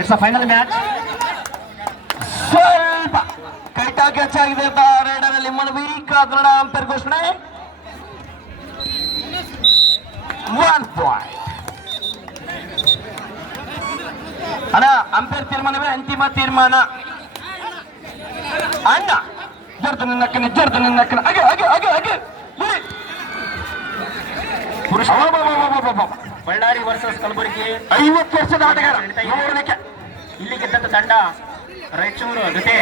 It's a final match. ಸ್ವಲ್ಪ ಕೈಟ catch ಆಗಿದೆ ಅಂತ ರೈಡರ್ ಅಲ್ಲಿ ಮನವಿ. ಕಾದ್ರಣ ಅಂಪೈರ್ ಘೋಷಣೆ 1 ಪಾಯಿಂಟ್. ಅಣ್ಣ ಅಂಪೈರ್ ತೀರ್ಮಾನವೇ ಅಂತಿಮ ತೀರ್ಮಾನ. ಅಣ್ಣ ಜರ್ದು ನಿನ್ನಕ್ಕನ ಹಾಗೆ ಹಾಗೆ ಹಾಗೆ ಹಾಗೆ ಪುರುಷ ಬಳ್ಳಾರಿ ವರ್ಸಸ್ ಕಲಬುರಗಿ 50 ವರ್ಷದ ಆಟಗಾರ. ಇಲ್ಲಿ ಗೆದ್ದಂತ ತಂಡ ರಾಯಚೂರು ಜೊತೆ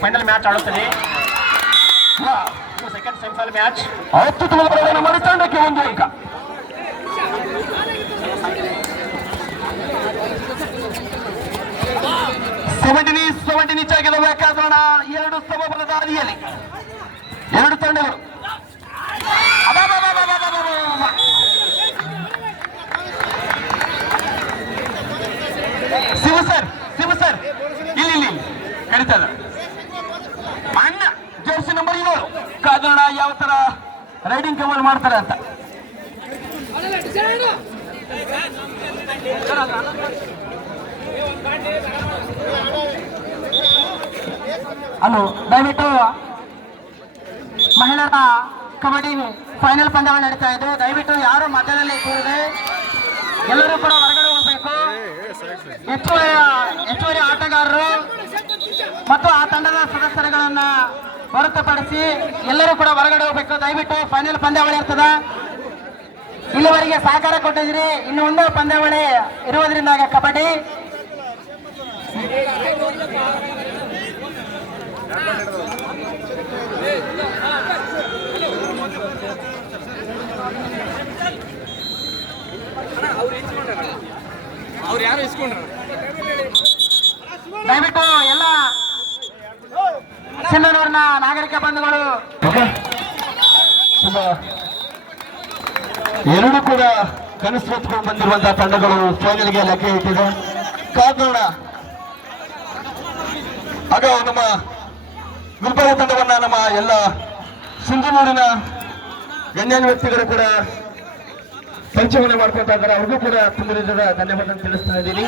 ಫೈನಲ್ ಮ್ಯಾಚ್ ಆಡುತ್ತದೆ. Second semifinal match. ಅತ್ಯುತ್ತಮ ಮರುತಂಡಕ್ಕೆ 1 ಅಂಕ. ನೀಚಾಗಿರುವ ಕಾರಣ 2 ಸಮಬಲದ ಹಾದಿಯಲ್ಲಿ 2 ತಂಡಗಳು. ಶಿವ ಸರ್ ಇಲ್ಲಿ ಕರೀತದ ಅಣ್ಣ ಜರ್ಸಿ ನಂಬರ್ 7 ಕಾದೋಣ ಯಾವ ತರ ರೈಡಿಂಗ್ ಕವರ್ ಮಾಡ್ತಾರೆ ಅಂತ. ಹಲೋ, ದಯವಿಟ್ಟು ಮಹಿಳೆಯರ ಕಬಡ್ಡಿ ಫೈನಲ್ ಪಂದ್ಯಾವಳಿ ನಡೀತಾ ಇದೆ. ದಯವಿಟ್ಟು ಯಾರು ಮಧ್ಯದಲ್ಲಿ ಕೂರಿದೆ ಎಲ್ಲರೂ ಕೂಡ ಹೊರಗಡೆ ಹೋಗಬೇಕು. ಹೆಚ್ಚುವರಿ ಆಟಗಾರರು ಮತ್ತು ಆ ತಂಡದ ಸದಸ್ಯರುಗಳನ್ನ ಹೊರತುಪಡಿಸಿ ಎಲ್ಲರೂ ಕೂಡ ಹೊರಗಡೆ ಹೋಗಬೇಕು. ದಯವಿಟ್ಟು ಫೈನಲ್ ಪಂದ್ಯಾವಳಿ ಇರ್ತದ. ಇಲ್ಲಿವರೆಗೆ ಸಹಕಾರ ಕೊಟ್ಟಿದ್ರಿ, ಇನ್ನು ಒಂದು ಪಂದ್ಯಾವಳಿ ಇರುವುದರಿಂದ ಕಬಡ್ಡಿ ದಯವಿಟ್ಟು ಎಲ್ಲ ಸಿಂಧನೂರಿನ ನಾಗರಿಕ ಬಂಧುಗಳು ಎರಡು ಕೂಡ ಕನಸು ಹೊತ್ಕೊಂಡು ಬಂದಿರುವಂತಹ ತಂಡಗಳು ಫೈನಲ್ಗೆ ಲಗ್ಗೆ ಇಟ್ಟಿದೆ. ಕಾದೋಣ ಆಗ ನಮ್ಮ ಗುಲ್ಬರ್ಗ ತಂಡವನ್ನ ನಮ್ಮ ಎಲ್ಲ ಸಿಂಧನೂರಿನ ಗಣ್ಯಾನ ವ್ಯಕ್ತಿಗಳು ಕೂಡ ಪರಿಚಯವನ್ನು ಮಾಡ್ಕೊಳ್ತಾ ಇದ್ದಾರೆ. ಅವ್ರಿಗೂ ಕೂಡ ತುಂಬ ಧನ್ಯವಾದ ತಿಳಿಸ್ತಾ ಇದ್ದೀನಿ.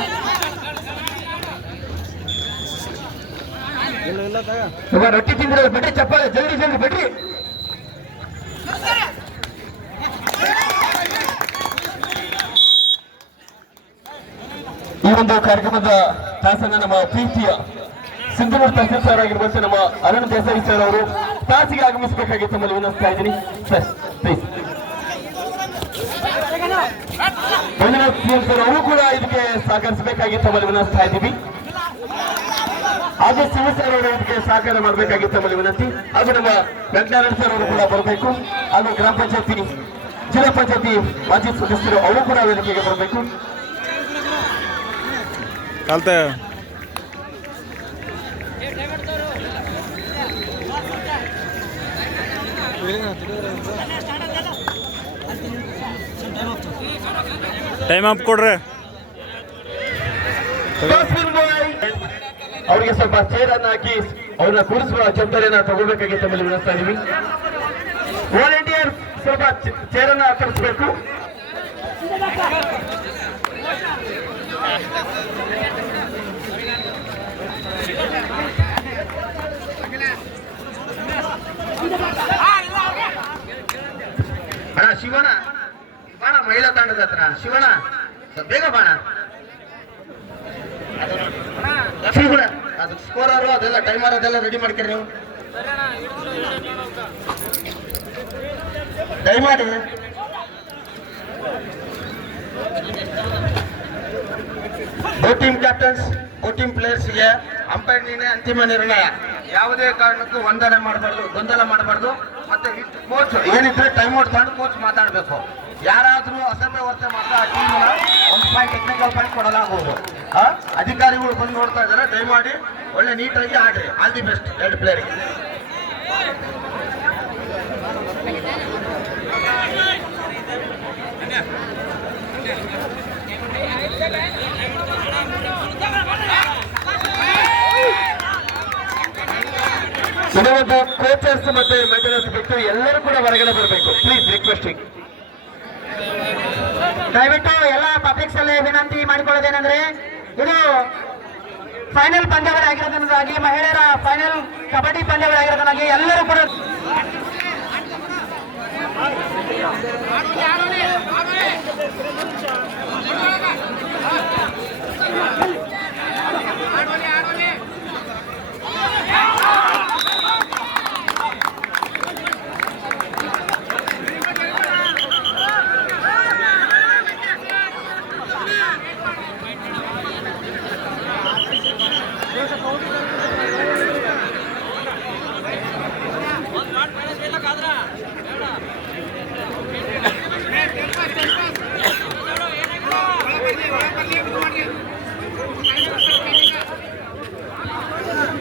ರೊಟ್ಟಿ ತಿಂದ್ರೆ ಬಿಡ್ರಿ, ಚಪ್ಪಾಳೆ ಜಲ್ದಿ ಬಿಡ್ರಿ. ಈ ಒಂದು ಕಾರ್ಯಕ್ರಮದ ತಾಸನ್ನ ನಮ್ಮ ಪ್ರೀತಿಯ ಸಿಂಧನೂರು ತಹಸೀಲ್ದಾರ್ ಆಗಿರುವಂತೆ ನಮ್ಮ ಅರುಣ್ ದೇಸಾಯಿ ಸರ್ ಅವರು ತಾಸಿಗೆ ಆಗಮಿಸಬೇಕಾಗಿ ತಮ್ಮಲ್ಲಿ ವಿನಂತಿಸ್ತಾ ಇದ್ದೀನಿ. ಪ್ಲೀಸ್ ಮಂಜುನಾಥ್ ಸಿಎಂ ಸರ್ ಅವರು ಕೂಡ ಇದಕ್ಕೆ ಸಹಕರಿಸಬೇಕಾಗಿ ತಮ್ಮಲ್ಲಿ ವಿನಂತಿಸ್ತಾ ಇದ್ದೀವಿ. ಹಾಗೆ ಶಿವ ಸರ್ ಅವರು ಇದಕ್ಕೆ ಸಹಕಾರ ಮಾಡಬೇಕಾಗಿ ತಮ್ಮಲ್ಲಿ ವಿನಂತಿ. ಹಾಗೂ ನಮ್ಮ ವೆಂಕಟನಾರಾಯಣ ಸರ್ ಅವರು ಕೂಡ ಬರಬೇಕು. ಹಾಗೂ ಗ್ರಾಮ ಪಂಚಾಯತಿ ಜಿಲ್ಲಾ ಪಂಚಾಯತಿ ಮಾಜಿ ಸದಸ್ಯರು ಅವರು ಕೂಡ ವೇದಿಕೆಗೆ ಬರಬೇಕು. ಟೈಮ್ ಅಪ್ ಕೊಡ್ರಿ. ಅವರಿಗೆ ಸ್ವಲ್ಪ ಚೇರ್ ಅನ್ನು ಹಾಕಿ ಅವ್ರನ್ನ ಕೂರಿಸುವ ಜವಾಬ್ದಾರಿಯನ್ನ ತಗೋಬೇಕಾಗಿ ತಮ್ಮಲ್ಲಿ ವಿನಿಸ್ತಾ ಇದೀವಿ. ವಾಲಂಟಿಯರ್ ಸ್ವಲ್ಪ ಚೇರ್ ಅನ್ನ ತರಿಸಬೇಕು. ಅಣ್ಣ ಶಿವಣ್ಣ ಬಾಣ, ಮಹಿಳಾ ತಂಡದ ಹತ್ರ ಶಿವಣ್ಣ ಬೇಗ ಬಾಣ. ಶಿವಣ್ಣ ಅದು ಸ್ಕೋರರು ಅದೆಲ್ಲ ಟೈಮರ್ ಅದೆಲ್ಲ ರೆಡಿ ಮಾಡ್ತೀರಿ ನೀವು. ದಯಮಾಡಿ both team captains, both team ಪ್ಲೇಯರ್ಸ್ಗೆ ಅಂಪೈರ್ ನೀನೇ ಅಂತಿಮ ನಿರ್ಣಯ. ಯಾವುದೇ ಕಾರಣಕ್ಕೂ ಗೊಂದಲ ಮಾಡಬಾರ್ದು. ಮತ್ತೆ ಕೋಚ್ ಏನಿದ್ರೆ ಟೈಮ್ ಔಟ್ ತಗೊಂಡು ಕೋಚ್ ಮಾತಾಡಬೇಕು. ಯಾರಾದ್ರೂ ಅಸಭ್ಯ ವರ್ತನೆ ಮಾತ್ರ ಆ ಟೀಮ್ನ 1 ಪಾಯಿಂಟ್ ಟೆಕ್ನಿಕಲ್ ಪಾಯಿಂಟ್ ಕೊಡಲಾಗುವುದು. ಅಧಿಕಾರಿಗಳು ಬಂದು ನೋಡ್ತಾ ಇದ್ದಾರೆ. ದಯಮಾಡಿ ಒಳ್ಳೆ ನೀಟಾಗಿ ಆಡ್ರಿ. ಆಲ್ ದಿ ಬೆಸ್ಟ್ 2 ಪ್ಲೇಯರ್ಗೆ. ಇನ್ನೊಂದು ಕೋಚರ್ಸ್ ಮತ್ತೆ ಮೇಂಟೆನೆನ್ಸ್ ಬಿಟ್ಟು ಎಲ್ಲರೂ ಕೂಡ ಹೊರಗಡೆ ಬರಬೇಕು. Please requesting. ದಯವಿಟ್ಟು ಎಲ್ಲ ಪಬ್ಲಿಕ್ಸ್ ಅಲ್ಲಿ ವಿನಂತಿ ಮಾಡಿಕೊಳ್ಳೋದೇನೆಂದ್ರೆ ಇದು ಫೈನಲ್ ಪಂದ್ಯಾವಳಿ ಆಗಿರೋದಕ್ಕಾಗಿ ಮಹಿಳೆಯರ ಫೈನಲ್ ಕಬಡ್ಡಿ ಪಂದ್ಯಾವಳಿ ಆಗಿರೋದಕ್ಕಾಗಿ ಎಲ್ಲರೂ ಕೂಡ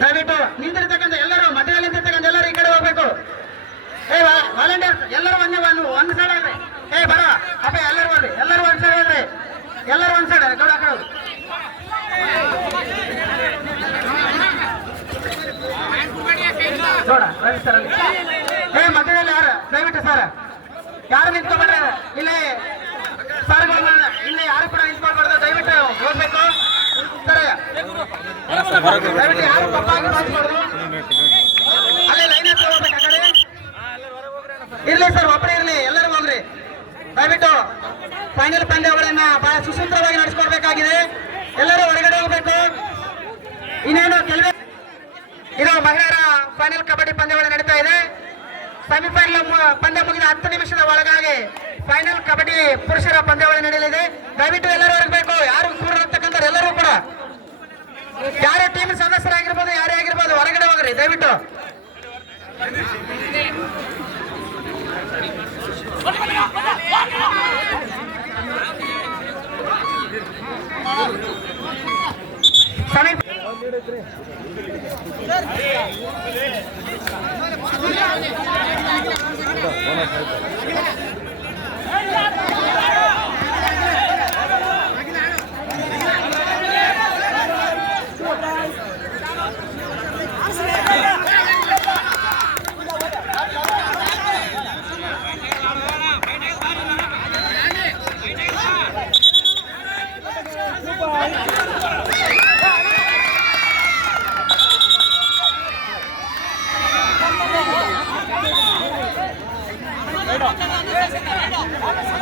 ದಯವಿಟ್ಟು ನಿಂತಿರ್ತಕ್ಕಂಥ ಎಲ್ಲರೂ ಮಠದಲ್ಲಿ ನಿಂತಿರ್ತಕ್ಕಂಥ ಎಲ್ಲರೂ ಈ ಕಡೆ ಹೋಗ್ಬೇಕು. ವಾಲಂಟಿಯರ್ಸ್ ಎಲ್ಲರೂ ಒಂದ್ ಸೈಡ್ ಆಗ್ರಿ. ಬರ ಅಪ್ಪ ಎಲ್ಲರೂ ಹೋಗ್ರಿ, ಎಲ್ಲರೂ ಒಂದ್ ಸೈಡ್ ಆಗ್ರಿ, ಎಲ್ಲರೂ ಒಂದ್ ಸೈಡ್ ಗೌಡ ಹಾಕೋದು. ನೋಡ ರವಿ ಸರ್ ಅಲ್ಲಿ ಮಠದಲ್ಲಿ ಯಾರು ದಯವಿಟ್ಟು ಸರ್ ಯಾರು ನಿಂತ್ಕೊಬೇಡ್ರಿ ಇಲ್ಲಿ ಸರ್ ಇಲ್ಲಿ ಯಾರು ಕೂಡ ನಿಂತ್ಕೊಳ್ಬಾರ್ದು, ದಯವಿಟ್ಟು ಹೋಗ್ಬೇಕು ಸರ್. ದಯವಿಟ್ಟು ಯಾರು ತಪ್ಪಾಗಿ ಮಾತಾಡ್ಬಾರ್ದು, ಅಲ್ಲಿ ಲೈನ್ ಹತ್ರ ಹೋಗ್ಬೇಕು. ಆ ಕಡೆ ಇರ್ಲಿ ಸರ್, ಒಬ್ಬರೇ ಇರ್ಲಿ, ಎಲ್ಲರೂ ಹೋಗ್ರಿ. ದಯವಿಟ್ಟು ಫೈನಲ್ ಪಂದ್ಯಾವಳಿಯನ್ನ ಬಹಳ ಸುಸೂತ್ರವಾಗಿ ನಡೆಸ್ಕೊಡ್ಬೇಕಾಗಿದೆ. ಎಲ್ಲರೂ ಹೊರಗಡೆ ಹೋಗ್ಬೇಕು. ಇನ್ನೇನು ಕೆಲವೇ ಇದು ಮಹಿಳೆಯರ ಫೈನಲ್ ಕಬಡ್ಡಿ ಪಂದ್ಯಾವಳಿ ನಡೀತಾ ಇದೆ. ಸೆಮಿಫೈನಲ್ ಪಂದ್ಯ ಮುಗಿದ 10 ನಿಮಿಷದ ಒಳಗಾಗಿ ಫೈನಲ್ ಕಬಡ್ಡಿ ಪುರುಷರ ಪಂದ್ಯಾವಳಿ ನಡೆಯಲಿದೆ. ದಯವಿಟ್ಟು ಎಲ್ಲರೂ ಹೋಗಬೇಕು. ಯಾರು ಕೂಡ ಇರ್ತಕ್ಕಂಥ ಎಲ್ಲರೂ ಕೂಡ ಯಾರೇ ಟೀಮ್ ಸದಸ್ಯರಾಗಿರ್ಬೋದು, ಯಾರೇ ಆಗಿರ್ಬೋದು, ಹೊರಗಡೆ ಹೋಗ್ರಿ ದಯವಿಟ್ಟು.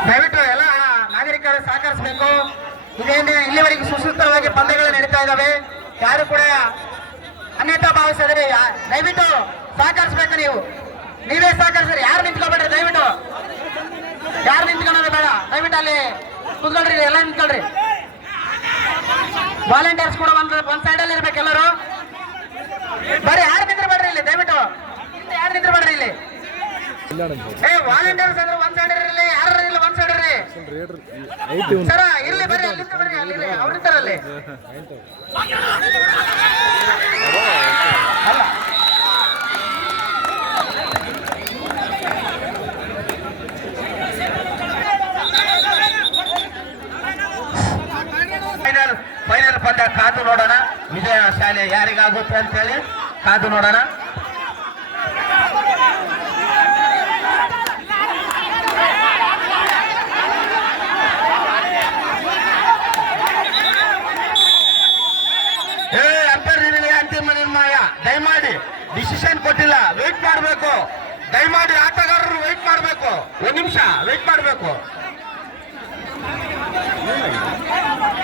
ದಯವಿಟ್ಟು ಎಲ್ಲ ನಾಗರಿಕರು ಸಹಕರಿಸಬೇಕು. ಇದೇನೇ ಇಲ್ಲಿವರೆಗೆ ಸುಸೂತ್ರವಾಗಿ ಪಂದ್ಯಗಳು ನಡೀತಾ ಇದ್ದಾವೆ. ಯಾರು ಕೂಡ ಅನ್ಯತಾ ಭಾವಿಸಿದ್ರೆ ದಯವಿಟ್ಟು ಸಹಕರಿಸಬೇಕು. ನೀವೇ ಸಹಕರಿಸ್ರಿ, ಯಾರು ನಿಂತ್ಕೊಬೇಡ್ರಿ. ದಯವಿಟ್ಟು ಯಾರು ನಿಂತ್ಕೊಳ್ಳೋದು ಬೇಡ, ದಯವಿಟ್ಟು ಅಲ್ಲಿ ಕುತ್ಕೊಳ್ರಿ, ಎಲ್ಲ ನಿಂತ್ಕೊಳ್ರಿ. ವಾಲಂಟಿಯರ್ಸ್ ಕೂಡ ಒಂದ್ ಸೈಡ್ ಅಲ್ಲಿ ಇರ್ಬೇಕು. ಎಲ್ಲರೂ ಬರ್ರಿ, ಯಾರು ನಿಂತಿರ್ಬೇಡ್ರಿ ಇಲ್ಲಿ, ದಯವಿಟ್ಟು ಯಾರು ನಿಂತಿರ್ಬೇಡ್ರಿ ಇಲ್ಲಿ. ವಾಲಂಟಿಯರ್ಸ್ ಅಂದ್ರೆ ಒಂದ್ ಸೈಡ್ ಇರಲಿ, ಯಾರು ಇಲ್ಲ ಒಂದ್ ಸೈಡ್ ಇರ್ರಿ ಸರ. ಇರ್ಲಿ ಬರ್ರಿ, ಅಲ್ಲಿ ಬರ್ರಿ, ಅಲ್ಲಿ ಅವ್ರಿರ್ತಾರಲ್ಲಿ. ಅಲ್ಲ ಫೈನಲ್ ಪಂದ್ಯ ಕಾದು ನೋಡೋಣ. ವಿಜಯ ಶಾಲೆ ಯಾರಿಗಾಗುತ್ತೆ ಅಂತ ಹೇಳಿ ಕಾದು ನೋಡೋಣ. ಅಂತಿಮ ನಿರ್ಣಯ ದಯಮಾಡಿ ಡಿಸಿಷನ್ ಕೊಟ್ಟಿಲ್ಲ, ವೇಟ್ ಮಾಡಬೇಕು. ದಯಮಾಡಿ ಆಟಗಾರರು ವೇಟ್ ಮಾಡಬೇಕು, 1 ನಿಮಿಷ ವೇಟ್ ಮಾಡಬೇಕು.